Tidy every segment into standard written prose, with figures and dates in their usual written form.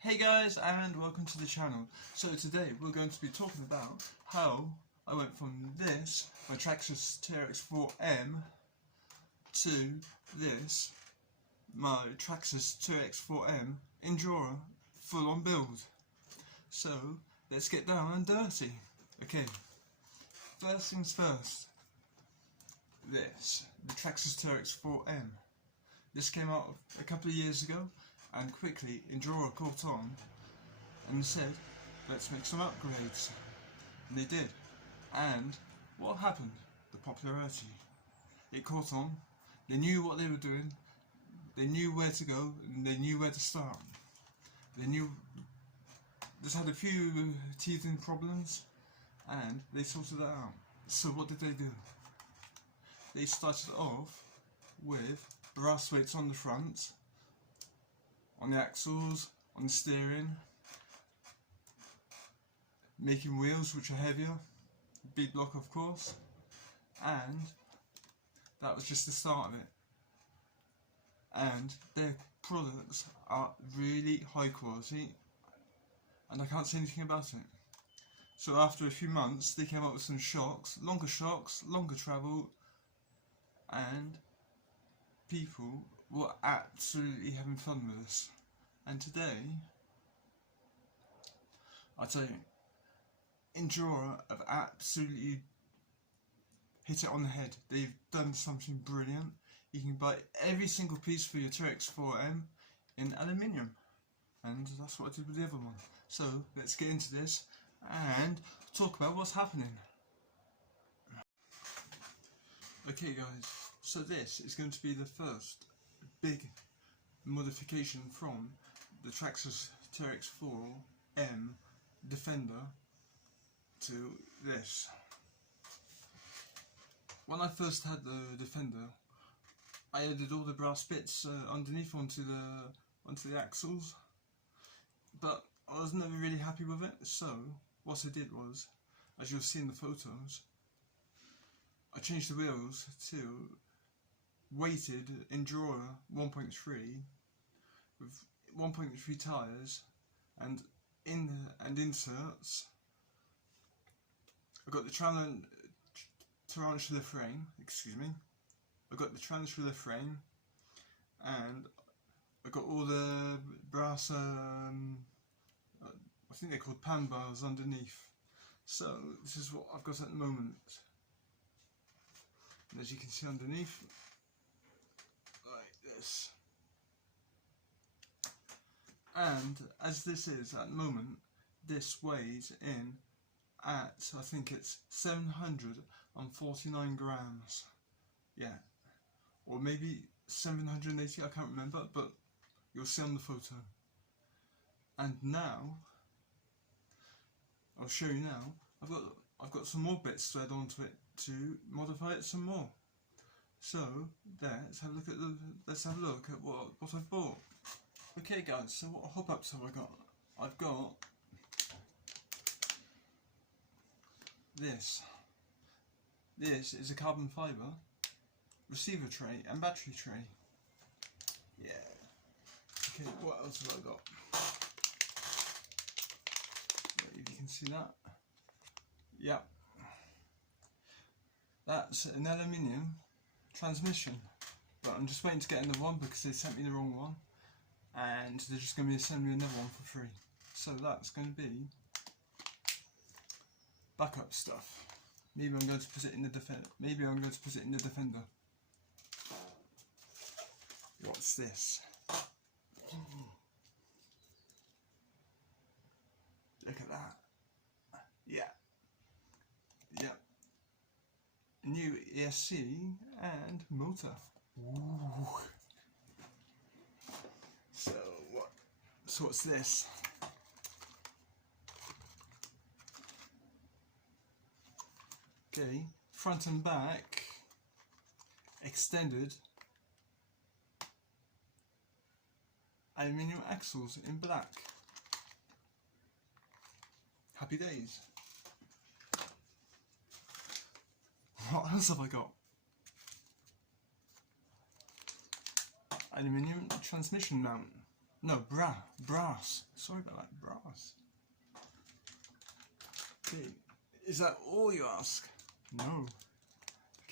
Hey guys, and welcome to the channel. So today we're going to be talking about how I went from this, my Traxxas TRX4-M, to this, my Traxxas TRX4-M Injora full-on build. So let's get down and dirty. Okay, first things first. This, the Traxxas TRX4-M. This came out a couple of years ago, and quickly Injora caught on and said, let's make some upgrades. And they did. And what happened? The popularity. It caught on. They knew what they were doing. They knew where to go, and they knew where to start. They knew just had a few teething problems, and they sorted it out. So what did they do? They started off with brass weights on the front, on the axles, on the steering, making wheels which are heavier, bead block of course, and that was just the start of it. And their products are really high quality, and I can't say anything about it. So after a few months they came up with some shocks, longer travel, and people were absolutely having fun with this. And today, I tell you, Injora have absolutely hit it on the head. They've done something brilliant. You can buy every single piece for your TRX4-M in aluminium, and that's what I did with the other one. So let's get into this and talk about what's happening. Okay guys, so this is going to be the first big modification from the Traxxas TRX4-M Defender to this. When I first had the Defender, I added all the brass bits underneath onto the axles, but I was never really happy with it. So what I did was, as you'll see in the photos, I changed the wheels to weighted Injora 1.3 with 1.3 tyres and inserts. I got the tarantula frame, I got the tarantula frame, and I got all the brass, I think they're called pan bars underneath. So this is what I've got at the moment. And as you can see underneath, like this. And as this is at the moment, this weighs in at, I think it's 749 grams. Yeah. Or maybe 780, I can't remember, but you'll see on the photo. And now, I'll show you now, I've got some more bits to add onto it to modify it some more. So there, let's have a look at what I've bought. Okay guys, so what hop-ups have I got? I've got this. This is a carbon fibre receiver tray and battery tray. Yeah. Okay, what else have I got? If you can see that. Yeah. That's an aluminium transmission, but I'm just waiting to get another one because they sent me the wrong one, and they're just going to be sending me another one for free. So that's going to be backup stuff. Maybe I'm going to put it in the Defender. What's this? Look at that. Yeah. Yeah. New ESC and motor. Ooh. So what's this? Okay, front and back extended aluminium axles in black. Happy days. What else have I got? Aluminium transmission mount. No, brass. Sorry about that, brass. Okay, is that all you ask? No.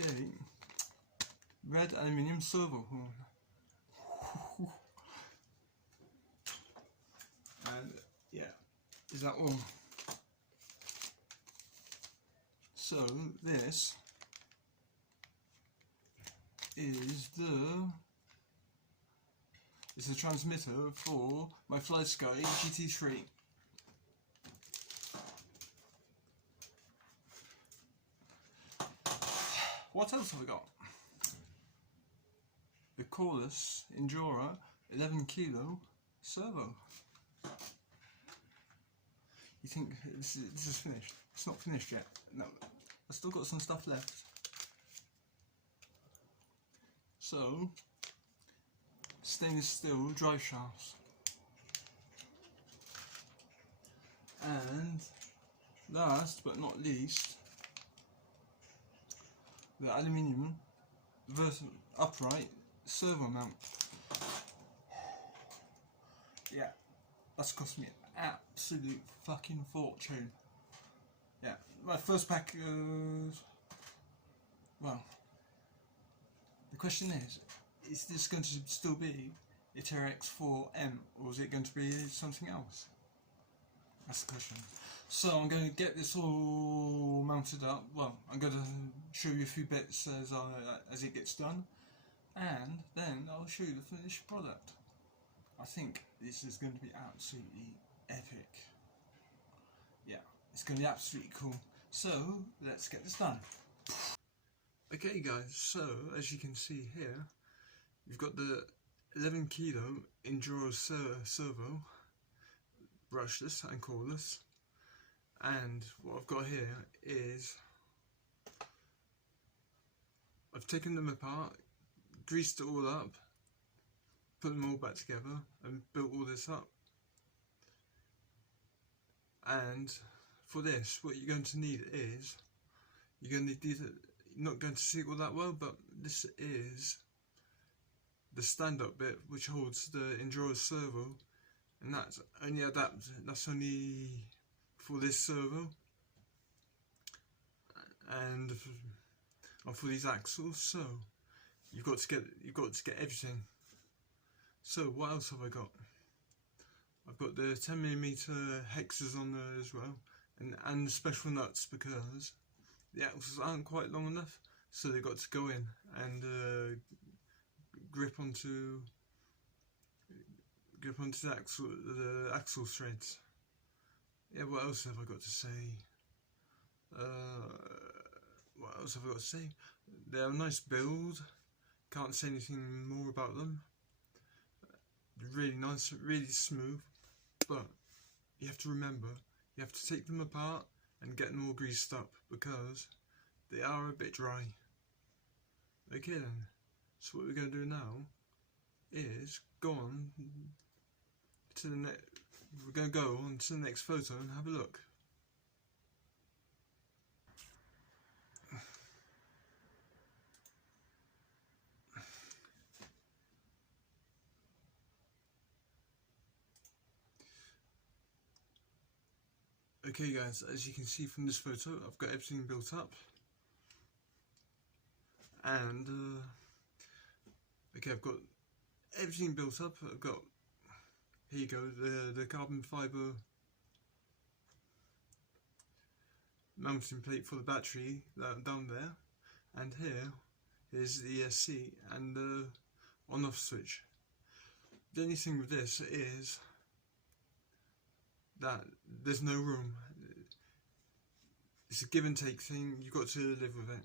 Okay. Red aluminium servo horn. And yeah, is that all? So this is the transmitter for my Fly Sky GT3. What else have we got? The cordless Injora 11 kilo servo. You think this is finished? It's not finished yet. No, I've still got some stuff left. So, stainless steel drive shafts. And last but not least, the aluminium upright servo mount. Yeah, that's cost me an absolute fucking fortune. Yeah, my first pack well, the question is this going to still be a TRX4-M or is it going to be something else? That's the question. So I'm going to get this all mounted up. Well, I'm going to show you a few bits as it gets done, and then I'll show you the finished product. I think this is going to be absolutely epic. Yeah, it's going to be absolutely cool. So let's get this done. Okay guys, so as you can see here, you've got the 11 kilo Injora servo, brushless and cordless, and what I've got here is I've taken them apart, greased it all up, put them all back together and built all this up. And for this, what you're going to need is, you're going to need you're not going to see it all that well, but this is the stand-up bit which holds the Injora servo, and that's only that's only for this servo and for these axles. So you've got to get everything. So what else have I got? I've got the 10mm hexes on there as well, and special nuts because the axles aren't quite long enough, so they've got to go in and grip onto the axle threads. Yeah, what else have I got to say? What else have I got to say? They're a nice build. Can't say anything more about them. Really nice, really smooth. But you have to remember, you have to take them apart and get them all greased up because they are a bit dry. Okay then, so what we're going to do now is go on to the next. We're going to go on to the next photo and have a look. Okay guys, as you can see from this photo, I've got everything built up, and okay, I've got everything built up. I've got, here you go, the carbon fibre mounting plate for the battery down there, and here is the ESC and the on-off switch. The only thing with this is that there's no room. It's a give and take thing, you've got to live with it.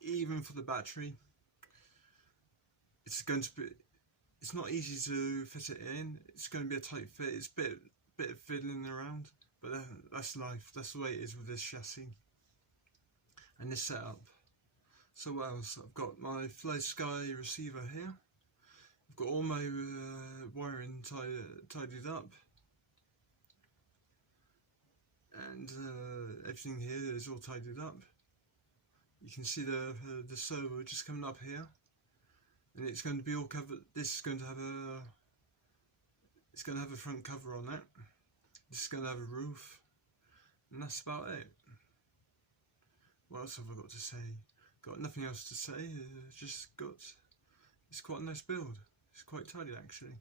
Even for the battery, it's not easy to fit it in. It's going to be a tight fit. It's a bit of fiddling around, but that's life. That's the way it is with this chassis and this setup. So what else? I've got my Fly Sky receiver here. I've got all my wiring tidied up, and everything here is all tidied up. You can see the servo just coming up here, and it's going to be all covered. This is going to have It's going to have a front cover on it. It's going to have a roof, and that's about it. What else have I got to say? Got nothing else to say. It's quite a nice build. It's quite tidy actually.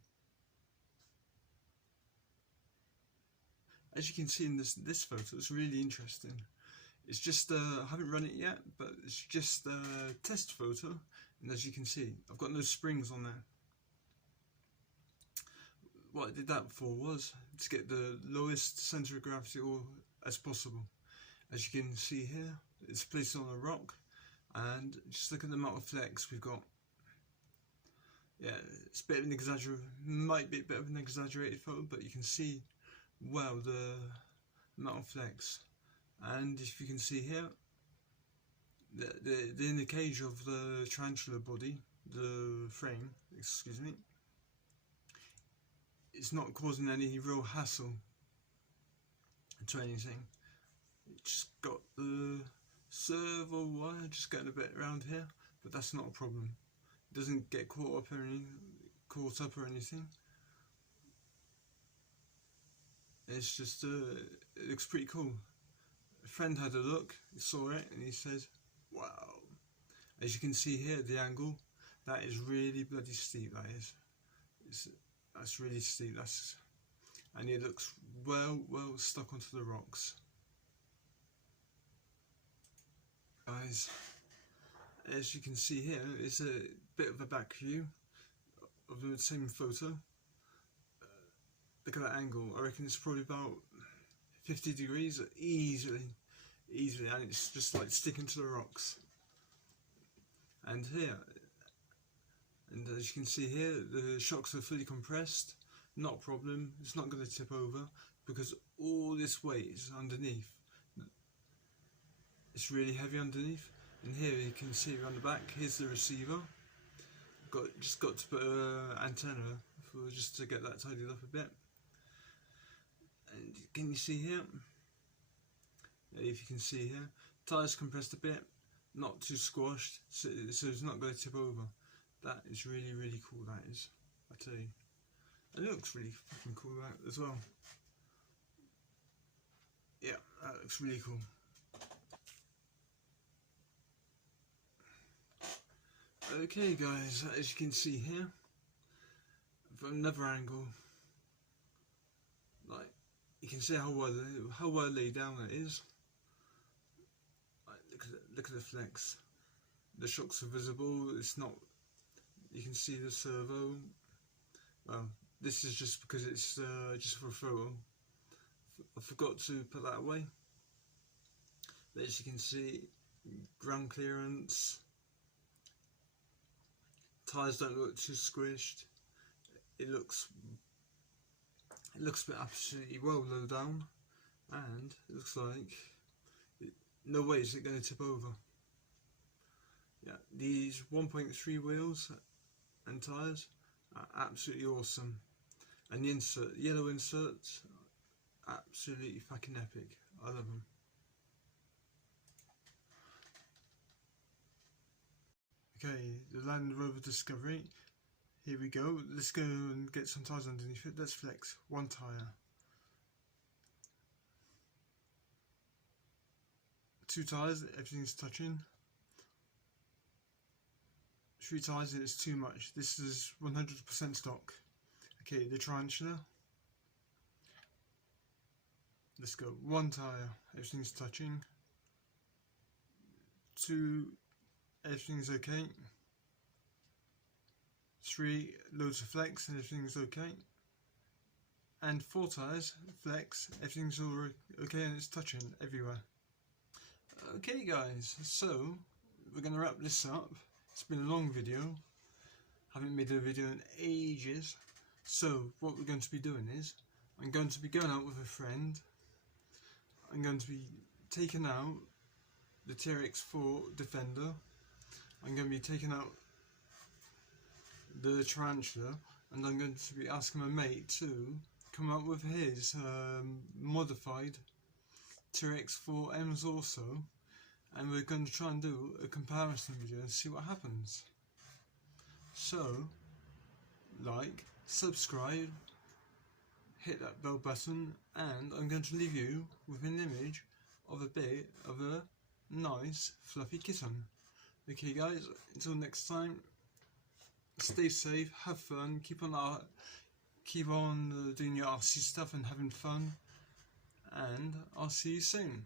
As you can see in this photo, it's really interesting. It's just I haven't run it yet, but it's just a test photo, and as you can see, I've got no springs on there. What I did that for was to get the lowest centre of gravity as possible. As you can see here, it's placed on a rock, and just look at the amount of flex we've got. Yeah, it's a bit of an might be a bit of an exaggerated photo, but you can see well the amount of flex. And if you can see here, the inner cage of the tarantula body, the frame, excuse me, it's not causing any real hassle to anything. It's got the servo wire just getting a bit around here, but that's not a problem. It doesn't get caught up or anything. It's just it looks pretty cool. A friend had a look, he saw it, and he said, "Wow!" As you can see here, the angle, that is really bloody steep. That is, that's really steep. And it looks well stuck onto the rocks. Guys, as you can see here, it's a bit of a back view of the same photo. Look at that angle. I reckon it's probably about 50 degrees easily, and it's just like sticking to the rocks. And here, and as you can see here, the shocks are fully compressed. Not a problem. It's not going to tip over because all this weight is underneath. It's really heavy underneath. And here you can see around the back. Here's the receiver. Just got to put an antenna just to get that tidied up a bit. And can you see here? Yeah, if you can see here, tyres compressed a bit, not too squashed, so it's not going to tip over. That is really cool. That is, I tell you, and it looks really fucking cool that as well. Yeah, that looks really cool. Okay guys, as you can see here, from another angle, like you can see how well laid down it is. Like, look at the flex. The shocks are visible. It's not. You can see the servo. Well, this is just because it's just for a photo. I forgot to put that away. But as you can see, ground clearance. Tyres don't look too squished. It looks absolutely well low down, and it looks like no way is it going to tip over. Yeah, these 1.3 wheels and tyres are absolutely awesome, and the yellow inserts, absolutely fucking epic. I love them. Okay, the Land Rover Discovery. Here we go. Let's go and get some tyres underneath it. Let's flex. One tyre. 2 tyres, everything's touching. 3 tyres, it's too much. This is 100% stock. Okay, the Tarantula. Let's go. 1 tyre, everything's touching. 2, everything's okay. 3, loads of flex and everything's okay. And 4 tyres, flex, everything's all okay and it's touching everywhere. Okay guys, so we're going to wrap this up. It's been a long video. Haven't made a video in ages. So what we're going to be doing is, I'm going to be going out with a friend. I'm going to be taking out the TRX4 Defender. I'm going to be taking out the Tarantula, and I'm going to be asking my mate to come up with his modified TRX4-Ms also, and we're going to try and do a comparison video and see what happens. So, like, subscribe, hit that bell button, and I'm going to leave you with an image of a bit of a nice fluffy kitten. Okay guys, until next time, stay safe, have fun, keep on doing your RC stuff and having fun, and I'll see you soon.